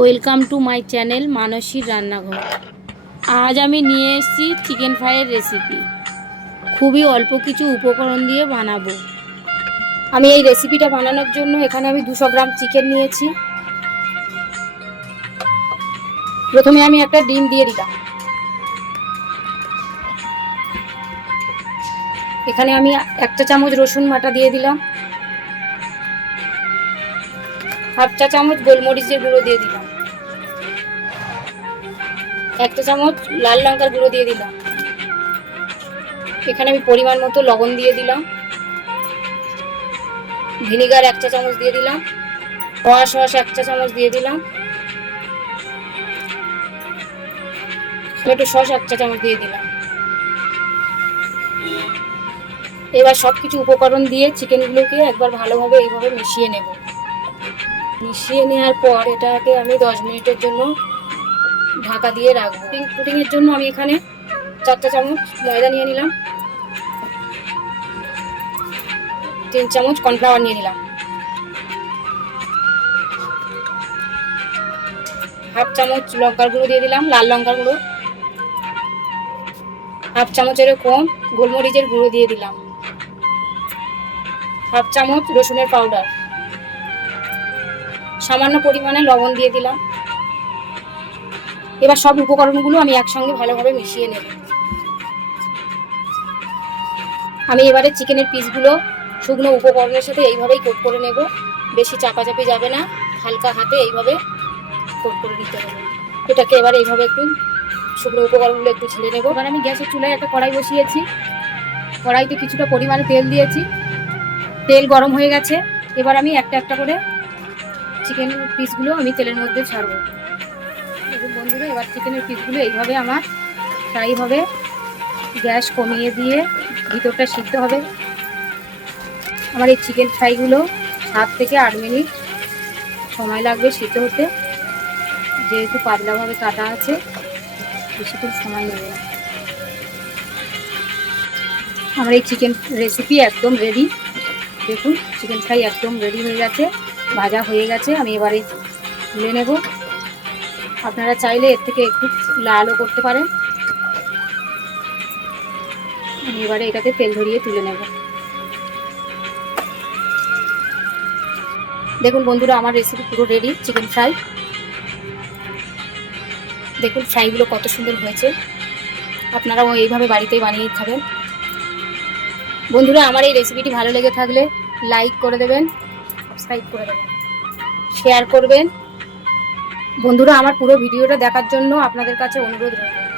Welcome to my channel মানসীর রান্নাঘর। আজ আমি নিয়ে এসেছি চিকেন ফ্রাইয়ের রেসিপি। খুবই অল্প কিছু উপকরণ দিয়ে বানাবো। আমি এই রেসিপিটা বানানোর জন্য এখানে আমি 200 গ্রাম চিকেন নিয়েছি। প্রথমে আমি একটা ডিম দিয়ে দিলাম। এখানে আমি 1 চা চামচ রসুন বাটা দিয়ে দিলাম। হাফ চা চামচ গোলমরিচের গুঁড়ো দিয়ে দিলাম। 1 চা চামচ লাল লঙ্কার গুঁড়ো দিয়ে দিলাম। এখানে আমি পরিমাণ মতো লবণ দিয়ে দিলাম। ভিনেগার 1 চা চামচ দিয়ে দিলাম। সোয়া সস 1 চা চামচ দিয়ে দিলাম। টমেটো সস 1 চা চামচ দিয়ে দিলাম। এবার সবকিছু উপকরণ দিয়ে চিকেনগুলোকে একবার ভালোভাবে এইভাবে মিশিয়ে নেব। মিশিয়ে নেওয়ার পর এটাকে আমি 10 মিনিটের জন্য ঢাকা দিয়ে রাখবো। পুডিংয়ের জন্য আমি এখানে 4 চা চামচ ময়দা নিয়ে নিলাম। 3 চামচ কর্নফ্লাওয়ার নিয়ে নিলাম। হাফ চামচ লঙ্কার গুঁড়ো দিয়ে দিলাম, লাল লঙ্কার গুঁড়ো। হাফ চামচেরও কম গোলমরিচের গুঁড়ো দিয়ে দিলাম। হাফ চামচ রসুনের পাউডার। সামান্য পরিমাণে লবণ দিয়ে দিলাম। এবার সব উপকরণগুলো আমি একসঙ্গে ভালোভাবে মিশিয়ে নেব। আমি এবারে চিকেনের পিসগুলো শুকনো উপকরণের সাথে এইভাবেই কোট করে নেব। বেশি চাপাচাপি যাবে না, হালকা হাতে এইভাবে কোট করে নিতে হবে। এটাকে এবার এইভাবে একটু শুকনো উপকরণগুলো একটু ছেড়ে নেব। এবার আমি গ্যাসের চুলায় একটা কড়াই বসিয়েছি। কড়াইতে কিছুটা পরিমাণে তেল দিয়েছি। তেল গরম হয়ে গেছে। এবার আমি একটা একটা করে চিকেন পিসগুলো আমি তেলের মধ্যে ছাড়বো। দেখুন বন্ধুরা, এবার চিকেনের পিসগুলো এইভাবে আমার ফ্রাই হবে। গ্যাস কমিয়ে দিয়ে ভিতরটা সিদ্ধ হবে। আমার এই চিকেন ফ্রাইগুলো 7 থেকে 8 মিনিট সময় লাগবে সিদ্ধ হতে। যেহেতু পাতলাভাবে কাটা আছে, বেশিক্ষণ সময় নেবে না। আমার এই চিকেন রেসিপি একদম রেডি। দেখুন চিকেন ফ্রাই একদম রেডি হয়ে গেছে, ভাজা হয়ে গেছে। আমি এবারে তুলে নেব। আপনারা চাইলে এর থেকে একটু লালও করতে পারেন। আমি এবারে এটাকে তেল ধরিয়ে তুলে নেব। দেখুন বন্ধুরা, আমার রেসিপি পুরো রেডি। চিকেন ফ্রাই দেখুন, ফ্রাইগুলো কত সুন্দর হয়েছে। আপনারাও এইভাবে বাড়িতেই বানিয়ে খাবেন। বন্ধুরা, আমার এই রেসিপিটি ভালো লেগে থাকলে লাইক করে দেবেন, সাবস্ক্রাইব করে দেবেন, শেয়ার করবেন। বন্ধুরা, আমার পুরো ভিডিওটা দেখার জন্য আপনাদের কাছে অনুরোধ রইল।